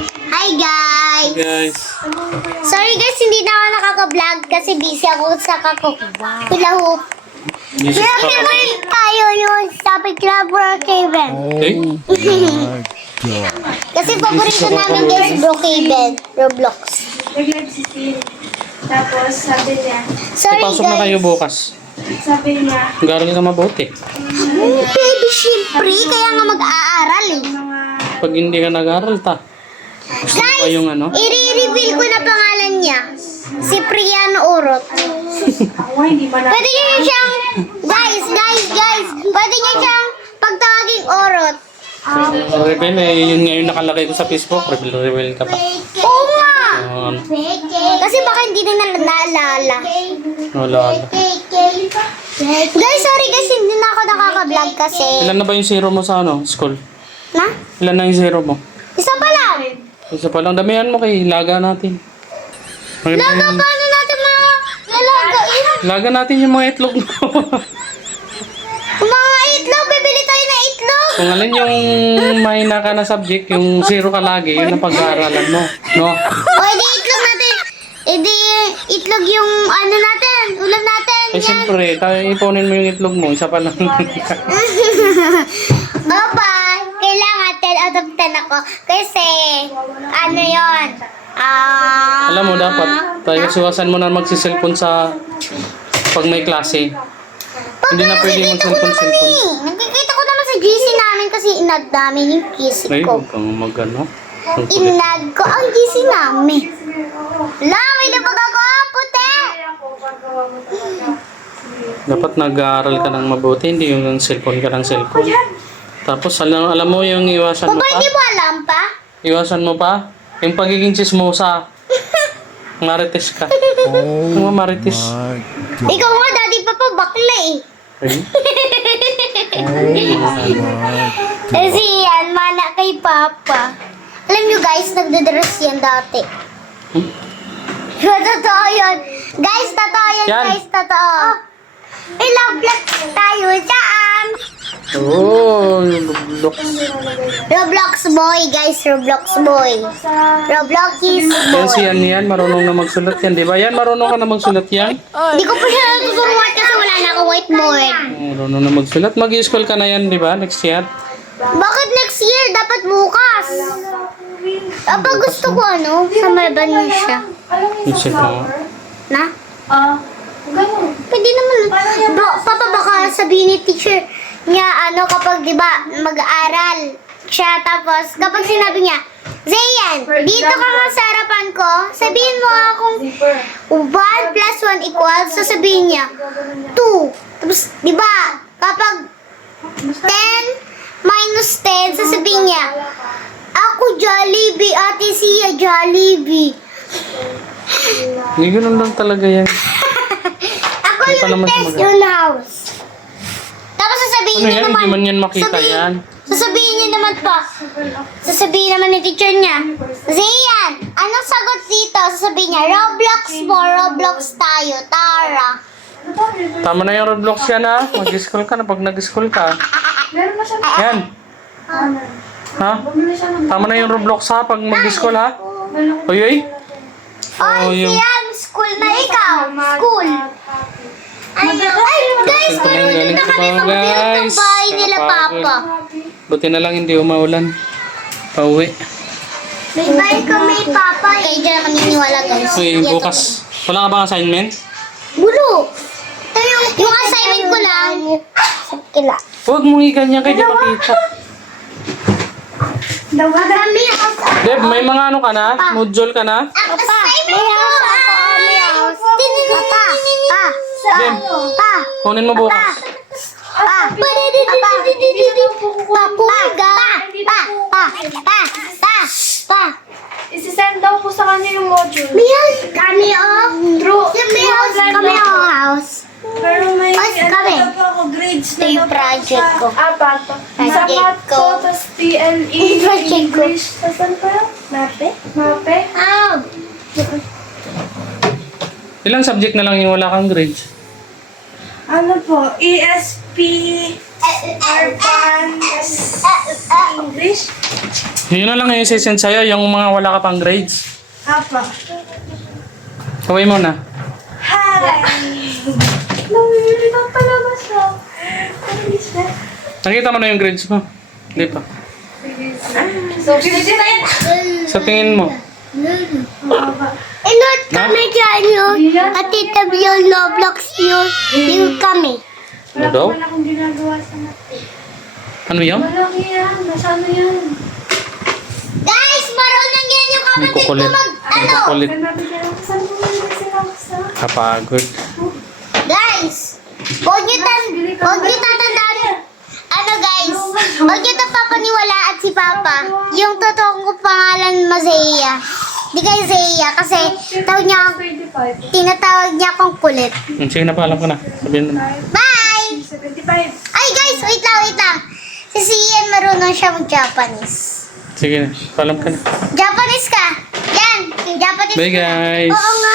Hi guys! Guys, Sorry guys, hindi na ako nakaka-vlog kasi busy ako sa hula hoop. this is Pero Papa. tayo yun sa Club Brookhaven. Okay? Kasi paborito namin guys, Brookhaven, Roblox. Nag-live si Siri. Tapos sabi niya, Sorry Pasok na kayo guys. bukas. sabi niya, Garal ka mabuti. Baby, syempre, kaya nga mag-aaral eh. mga Pag hindi ka nag-aral, ta. Gusto mo ba yung ano? I-reveal ko na pangalan niya. Si Prian Urot. ako hindi ba na Pwede niyo siyang, guys, pwede niyo siyang pagtawaging Urot. Rebel eh, yun nga yung nakalagay ko sa Facebook. Rebel ka pa. Oo nga. Ano? Kasi baka hindi na naalala. Wala. Guys, sorry guys, hindi na ako nakaka-vlog kasi. Ilan na ba yung zero mo sa ano, school? Na? Ilan na yung zero mo? Isa pa lang. Isa pa lang, damihan mo kay laga natin. Laga, paano natin mga lalagain? Laga natin yung mga itlog mo. Mga itlog, bibili tayo na itlog. Kung alin yung mahina ka na subject, yung zero ka lagi, yun ang pag-aaralan mo. No? O, edi itlog natin. Edi itlog yung ano natin, ulam natin. Eh siyempre, tayo ipunin mo yung itlog mo, isa pa lang. Bye-bye. Kailangan 10 out of 10 ako. Kasi, ano yon? Alam mo, dapat tayo siwasan mo na magsiselfon sa pag may klase. Hindi na pwede mag-cellphone. Nakikita ko naman sa GC namin kasi inag namin yung GC Ay, ko. huwag kang mag-ano. Ang kulit. Inag ko ang GC namin. Lami na pag ako, puti! Dapat nag-aaral ka ng mabuti, hindi yung cellphone ka ng cellphone. Tapos, alam mo yung iwasan mo Papa, pa? hindi mo alam pa? Iwasan mo pa? Yung pagiging chismosa. Marites ka. Mga marites. Ikaw nga, daddy papa, bakla eh. Ay, Kasi yan, mana kay papa. Alam nyo guys, nagdadress yan dati. Totoo yun. Guys, totoo yun, Yan. guys, totoo. Ilang vlog tayo dyan. oh, Roblox. Roblox boy, guys, Roblox boy. Robloxis Yan si boy. yan, marunong na magsulat yan. Di ba yan? Marunong ka na magsulat yan? Hindi ko pa siya natuturuan kasi wala na ako whiteboard. Marunong na magsulat. Mag-i-school ka na yan, di ba? Next year. Bakit next year? Dapat bukas. Pag gusto ko ano, sa Marban siya. Isip mo. Na? ganun. Pwede naman. Papa, baka sabihin ni teacher niya, ano, kapag, di ba, mag-aaral siya, tapos, kapag sinabi niya, Zayan, dito ka nga sa harapan ko, sabihin mo akong 1 plus 1 equals, so sabihin niya, 2. Tapos, di ba, kapag 10 minus 10, sasabihin niya, ako Jollibee, ate siya Jollibee. Hindi ganun lang talaga yan. Ako Hindi pa yung naman test sumagot. yung house. Tapos sasabihin Ano niya yan? naman. Hindi man yan makita yan. Sasabihin niya naman pa. Sasabihin naman ni teacher niya. Zayan, anong sagot dito? Sasabihin niya, Roblox mo, Roblox tayo, Tara. Tama na yung Roblox yan ha. Mag-school ka na pag nag-school ka. Meron na siya. Yan. Ha? Bumili siya ng Tama na yung Roblox ha pag mag-school ha. Uy, uy. Oh, yung... siyan, school na ikaw. School. Ay, guys, Ito na yung galing na sa kami mga mag-build ng guys. bahay nila, Nakapagod. Papa. Buti na lang hindi umaulan. Pauwi. May bahay kami, Papa. Kayo dyan naman naniniwala, guys. Uy, bukas. Wala ka bang assignment? Bulo. Yung assignment ko lang. Kila. Huwag mong iganyan kayo di makita. Kami Deb, may mga ano ka na? Module ka na? Ang assignment ko. May house. Papa. Deb, Pa. kunin mo bukas. Pa. Pa. Isisend daw po sa kanya yung module. May kami True. May house kami house. Pero may Ay, kami. ano pa ako, grades Ito yung project ko. Apat. Sa Project math ko. ko, tapos PLE, Yung project ko. English, tapos ano pa yun? Mape? Mape? Ilang subject na lang yung wala kang grades? Ano po? ESP, Arpan, English? Yun na lang yung session sa'yo, yung mga wala ka pang grades. Apa. Kaway mo na. Hi! Namimili ng palabas na. Ano is that? Nakita mo na yung grades mo? Hindi pa. So, pinili na yan. Sa tingin mo? Inot kami dyan yun. At tita yung Roblox yun. Yung kami. Ano daw? Wala akong ginagawa sa Ano yan? Malaki yan. Nasa ano yan? Guys, marunong yan yung Ang kapatid ko kukulit. mag, Ang ano. kukulit. Sanabi ka lang. Saan mo naman kasi ako sa... Kapagod. Guys, huwag niyo tatandaan. Ano guys, huwag niyo papaniwalaan si Papa. Yung totoong pangalan mo, Zaya. Di kayo Zaya kasi tinatawag niya akong kulit. Sige na, paalam ko na. Sabihin mo na. Bye! 75. Ay guys, wait lang. Si Sian marunong siya mag-Japanese. Sige na, paalam ka na. Japanese ka! Yan! Japanese Bye ka. guys! Oo nga.